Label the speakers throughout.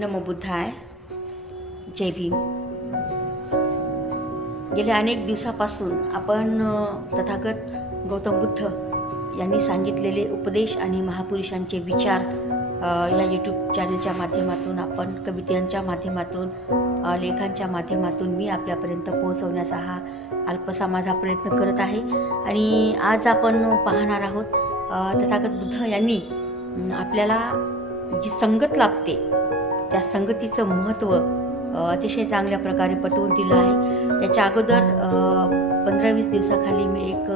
Speaker 1: नमो बुद्धाय. जय भीम. गेल्या अनेक दिवसापासून आपण तथागत गौतम बुद्ध यांनी सांगितलेले उपदेश आणि महापुरुषांचे विचार या यूट्यूब चॅनलच्या माध्यमातून आपण कवितांच्या माध्यमातून लेखांच्या माध्यमातून मी आपल्यापर्यंत पोहोचवण्याचा हा अल्पसा माझा प्रयत्न करत आहे. आणि आज आपण पाहणार आहोत तथागत बुद्ध यांनी आपल्याला जी संगत लाभते त्या संगतीचं महत्त्व अतिशय चांगल्या प्रकारे पटवून दिलं आहे. याच्या अगोदर पंधरा वीस दिवसाखाली मी एक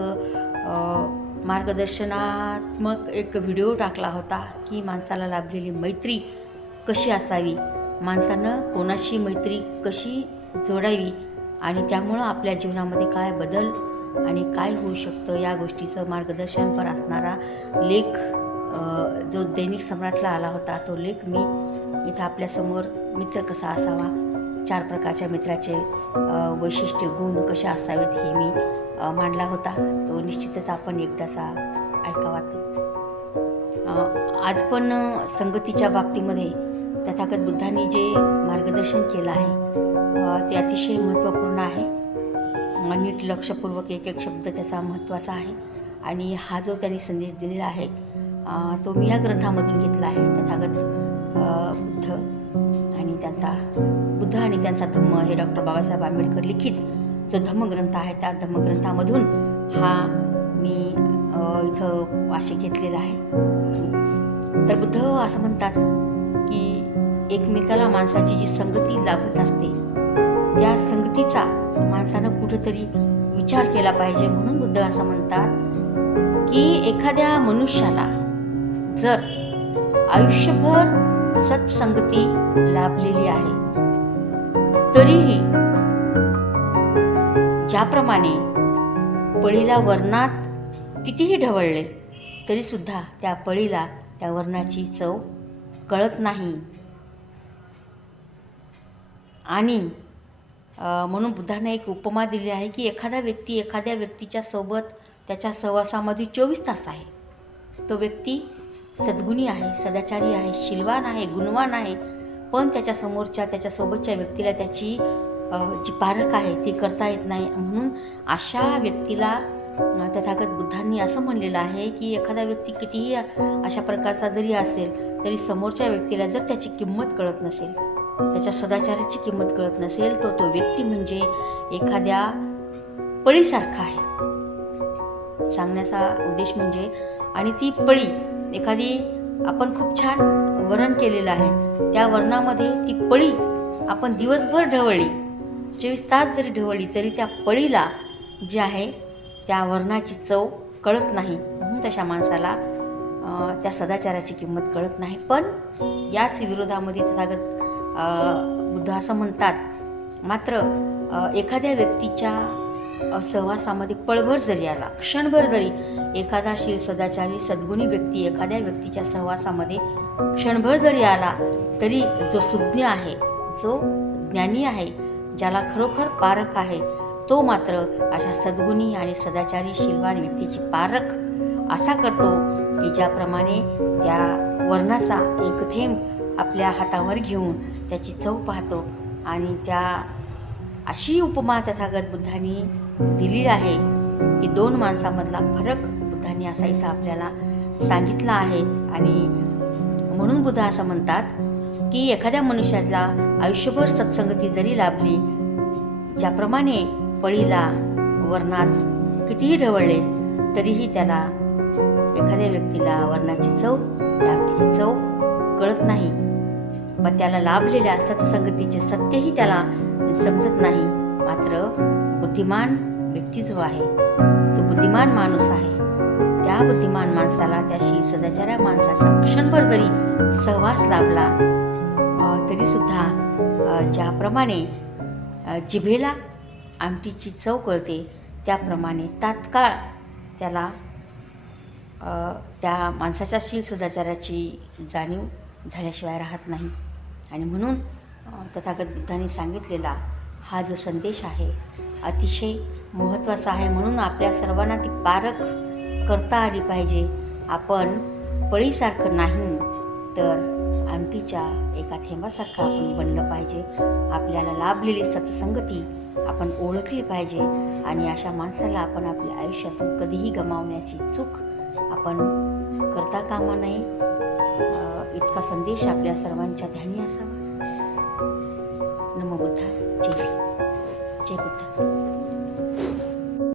Speaker 1: मार्गदर्शनात्मक एक व्हिडिओ टाकला होता की माणसाला लाभलेली मैत्री कशी असावी? माणसानं कोणाशी मैत्री कशी जोडावी? आणि त्यामुळं आपल्या जीवनामध्ये काय बदल आणि काय होऊ शकतं या गोष्टीचं मार्गदर्शनपर असणारा लेख जो दैनिक सम्राटला आला होता तो लेख मी इथं आपल्यासमोर मित्र कसा असावा? चार प्रकारच्या मित्राचे वैशिष्ट्य गुण कसे असावेत हे मी मांडला होता. तो निश्चितच आपण एकदाचा ऐकावा आज पण संगतीच्या बाबतीमध्ये तथागत बुद्धांनी जे मार्गदर्शन केलं आहे ते अतिशय महत्त्वपूर्ण आहे. नीट लक्षपूर्वक एक एक शब्द त्याचा महत्त्वाचा आहे. आणि हा जो त्यांनी संदेश दिलेला आहे तो मी या ग्रंथामधून घेतला आहे. तथागत बुद्ध आणि त्यांचा बुद्ध आणि त्यांचा धम्म हे डॉक्टर बाबासाहेब आंबेडकर लिखित जो धम्मग्रंथ आहे त्या धम्मग्रंथामधून हा मी इथं वाशी घेतलेला आहे. तर बुद्ध असं म्हणतात की एकमेकाला माणसाची जी संगती लाभत असते त्या संगतीचा माणसानं कुठंतरी विचार केला पाहिजे म्हणून बुद्ध असं म्हणतात की एखाद्या मनुष्याला जर आयुष्यभर सत्संगती लाभलेली आहे. तरीही ज्याप्रमाणे पळीला वर्णात कितीही ढवळले तरी सुद्धा त्या पळीला त्या वर्णाची चव कळत नाही. आणि म्हणून बुद्धाने एक उपमा दिली आहे की एखादा व्यक्ती एखाद्या व्यक्तीच्या सोबत त्याच्या सहवासामध्ये चोवीस तास आहे. तो व्यक्ती सद्गुणी आहे सदाचारी आहे शिलवान आहे गुणवान आहे. पण त्याच्या समोरच्या त्याच्यासोबतच्या व्यक्तीला त्याची जी पारख आहे ती करता येत नाही. म्हणून अशा व्यक्तीला तथागत बुद्धांनी असं म्हणलेलं आहे की एखादा व्यक्ती कितीही अशा प्रकारचा जरी असेल तरी समोरच्या व्यक्तीला जर त्याची किंमत कळत नसेल त्याच्या सदाचाराची किंमत कळत नसेल तो तो व्यक्ती म्हणजे एखाद्या पळीसारखा आहे. सांगण्याचा उद्देश म्हणजे आणि ती पळी एखादी आपण खूप छान वर्णन केलेलं आहे. त्या वर्णामध्ये ती पळी आपण दिवसभर ढवळली. चोवीस तास जरी ढवळली तरी त्या पळीला जी आहे त्या वर्णाची चव कळत नाही. म्हणून तशा माणसाला त्या सदाचाराची किंमत कळत नाही. पण याच विरोधामध्ये तथागत बुद्ध असं म्हणतात मात्र एखाद्या व्यक्तीच्या सहवासामध्ये पळभर जरी आला क्षणभर जरी एखादा शील सदाचारी सद्गुणी व्यक्ती एखाद्या व्यक्तीच्या सहवासामध्ये क्षणभर जरी आला तरी जो सुज्ञ आहे जो ज्ञानी आहे ज्याला खरोखर पारख आहे तो मात्र अशा सद्गुणी आणि सदाचारी शीलवान व्यक्तीची पारख असा करतो की ज्याप्रमाणे त्या वर्णाचा एक थेंब आपल्या हातावर घेऊन त्याची चव पाहतो आणि त्या अशी उपमा तथागत बुद्धांनी दिली आहे की दोन माणसामधला फरक बुद्धांनी असायचा आपल्याला सांगितला आहे. आणि म्हणून बुद्ध असं म्हणतात की एखाद्या मनुष्याला आयुष्यभर सत्संगती जरी लाभली ज्याप्रमाणे पळीला वर्णात कितीही ढवळले तरीही त्याला एखाद्या व्यक्तीला वर्णाची चव लाभलीची चव कळत नाही. पण त्याला लाभलेल्या सत्संगतीचे सत्यही त्याला समजत नाही. मात्र बुद्धिमान व्यक्ती जो आहे. जो बुद्धिमान माणूस आहे त्या बुद्धिमान माणसाला त्याशी सदाचाऱ्या माणसाचा क्षणभर जरी सहवास लाभला तरीसुद्धा ज्याप्रमाणे जिभेला आमटीची चव कळते त्याप्रमाणे तात्काळ त्याला त्या माणसाच्या शील सदाचाराची जाणीव झाल्याशिवाय राहत नाही. आणि म्हणून तथागत बुद्धांनी सांगितलेला हा जो संदेश आहे अतिशय महत्त्वाचा आहे म्हणून आपल्या सर्वांना ती पारख करता आली पाहिजे. आपण पळीसारखं नाही तर आमटीच्या एका थेंबासारखं आपण बनलं पाहिजे. आपल्याला लाभलेली सत्संगती आपण ओळखली पाहिजे आणि अशा माणसाला आपण आपल्या आयुष्यातून कधीही गमावण्याची चूक आपण करता कामा नये. इतका संदेश आपल्या सर्वांच्या ध्यानी असावा. नमो बुद्धा जय जय